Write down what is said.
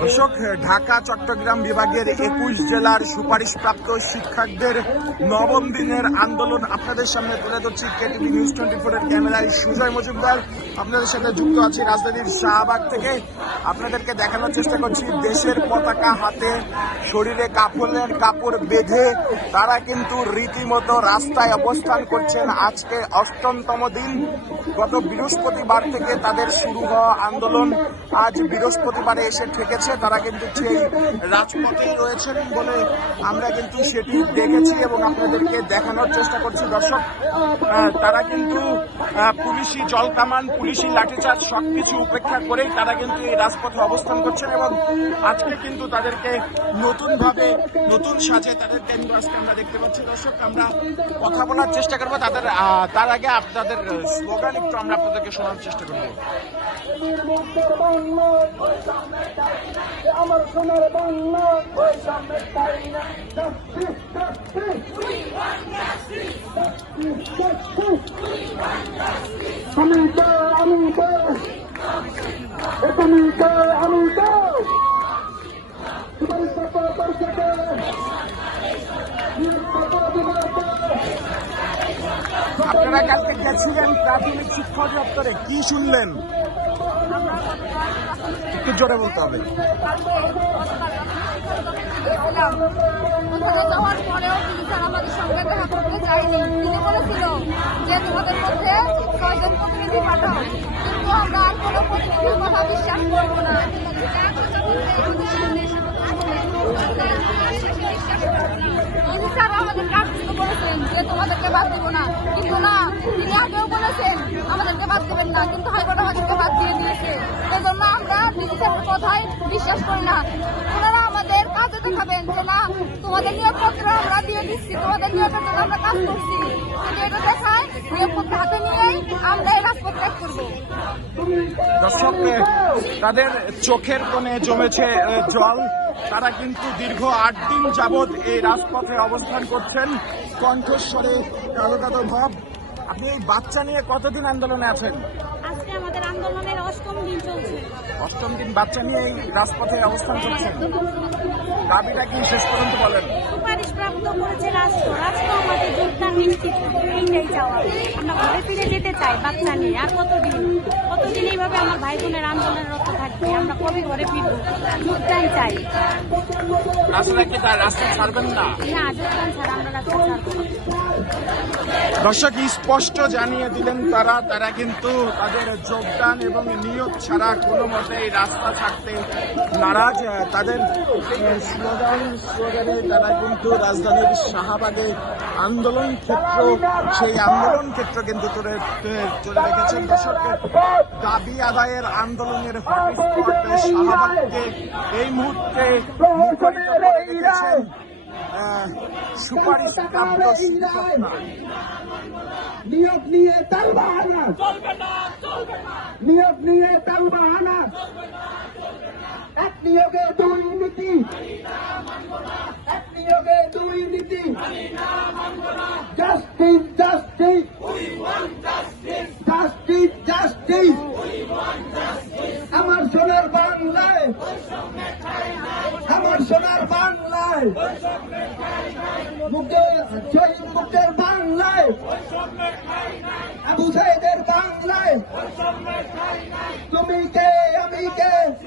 দর্শক, ঢাকা চট্টগ্রাম বিভাগের 21 জেলার সুপারিশপ্রাপ্ত শিক্ষকদের নবম দিনের আন্দোলন আপনাদের সামনে তুলে ধরছি। কেটিভি নিউজ 24 এর ক্যামেরায় সুজয় মজুমদার আপনাদের সাথে যুক্ত আছি রাজধানীর শাহবাগ থেকে। আপনাদেরকে দেখানোর চেষ্টা করছি দেশের পতাকা হাতে, শরীরে কাফনের কাপড় বেঁধে তারা কিন্তু রীতিমতো রাস্তায় অবস্থান করছেন। আজকে 8তম দিন। গত বৃহস্পতিবার থেকে তাদের শুরু হওয়া আন্দোলন আজ বৃহস্পতিবারে এসে ঠেকেছে। তারা কিন্তু সেই রাজপথেই রয়েছেন বলে আমরা কিন্তু সেটি দেখেছি এবং আপনাদেরকে দেখানোর চেষ্টা করছি। দর্শক, তারা কিন্তু পুলিশি জলকামান, পুলিশি লাঠিচার্জ সবকিছু উপেক্ষা করেই তারা কিন্তু এই রাজপথে অবস্থান করছেন এবং আজকে কিন্তু তাদেরকে নতুনভাবে নতুন সাজে তাদেরকে আজকে আমরা দেখতে পাচ্ছি। দর্শক, আমরা কথা বলার চেষ্টা করবো তার আগে আপনাদের স্লোগান একটু আমরা আপনাদেরকে শোনার চেষ্টা করবো। আমার সোনার বাংলা ওই সামনে তাই না, আমি তো আপনারা কালকে গেছিলেন প্রাথমিক শিক্ষা দপ্তরে, কি শুনলেন? একটু জোরে বলতে হবে। যাওয়ার পরেও তিনি স্যার আমাদের সঙ্গে দেখা করতে চাইনি। তিনি বলেছিল যে তোমাদের মধ্যে 6 জন প্রতিনিধি পাঠাও, কিন্তু আমরা আর কোনো প্রতিনিধির কথা বিশ্বাস করবো না। তিনি স্যার আমাদের কাজগুলো বলেছেন যে তোমাদেরকে বাদ দেবো না, কিন্তু না, তিনি আগেও বলেছেন আমাদেরকে বাদ দেবেন না, কিন্তু হাইকোর্ট আমাদেরকে বাদ দিয়ে দিয়েছে। এই জন্য আমরা দিদি স্যারের কথায় বিশ্বাস করি না। ওনারা আমাদের কাজে দেখাবেন যে না, তোমাদের নিয়োগপত্র আমরা দিয়ে দিচ্ছি, তোমাদের নিয়োগের জন্য আমরা কাজ করছি, কিন্তু এটা দেখায় নিয়োগপত্র হাতে নিয়েই আমরা এই রাজপথ ত্যাগ করবো। দর্শক, তাদের চোখের কোণে জমেছে জল। তারা কিন্তু দীর্ঘ 8 দিন যাবৎ এই রাজপথে অবস্থান করছেন, কণ্ঠস্বরে কালো কালো ভাব। আপনি এই বাচ্চা নিয়ে কতদিন আন্দোলনে আছেন? আজকে আমাদের আন্দোলনের 8ম দিন চলছে। 8ম দিন বাচ্চা নিয়ে এই রাজপথে অবস্থান করছেন। দাবিটা কি শেষ পর্যন্ত বলেন? সুপারিশ প্রাপ্ত করেছে রাষ্ট্র আমাদের যোগদান নিশ্চিত করবে, এইটাই চাওয়া। আমরা ঘরে ফিরে যেতে চাই বাচ্চা নিয়ে। আর কতদিন এইভাবে আমার ভাই বোনের আন্দোলনরত থাকবে? আমরা কবে ঘরে ফিরবো? যোগদান চাই। রাস্তা ছাড়বেন না? না, যোগদান ছাড়া আমরা রাস্তা ছাড়বো না। দর্শক, স্পষ্ট জানিয়ে দিলেন তারা কিন্তু তাদের যোগদান এবং নিয়োগ ছাড়া কোনো মতেই রাস্তা ছাড়তে নারাজ। তাদের স্লোগানে তারা কিন্তু রাজধানীর শাহবাগে সেই আন্দোলন ক্ষেত্র কিন্তু চলে রেখেছেন। দর্শক, দাবি আদায়ের আন্দোলনের হটস্পট শাহবাগকে এই মুহূর্তে মুখরিত করে রেখেছেন সুপারিশপ্রাপ্ত শিক্ষকরা। নিয়োগ নিয়ে তালবাহানা চলবে না, নিয়োগ নিয়ে তালবাহানা, এক নিয়োগে 2 নীতি, এক নিয়োগে 2 নীতি। জাস্টিস জাস্টিস জাস্টিস জাস্টিস, আমার সোনার বাংলায়, আমার সোনার বাংলায়, শহীদ মুক্তের বাংলায়, আবু সাইদের বাংলায়, তুমি কে আমি কে,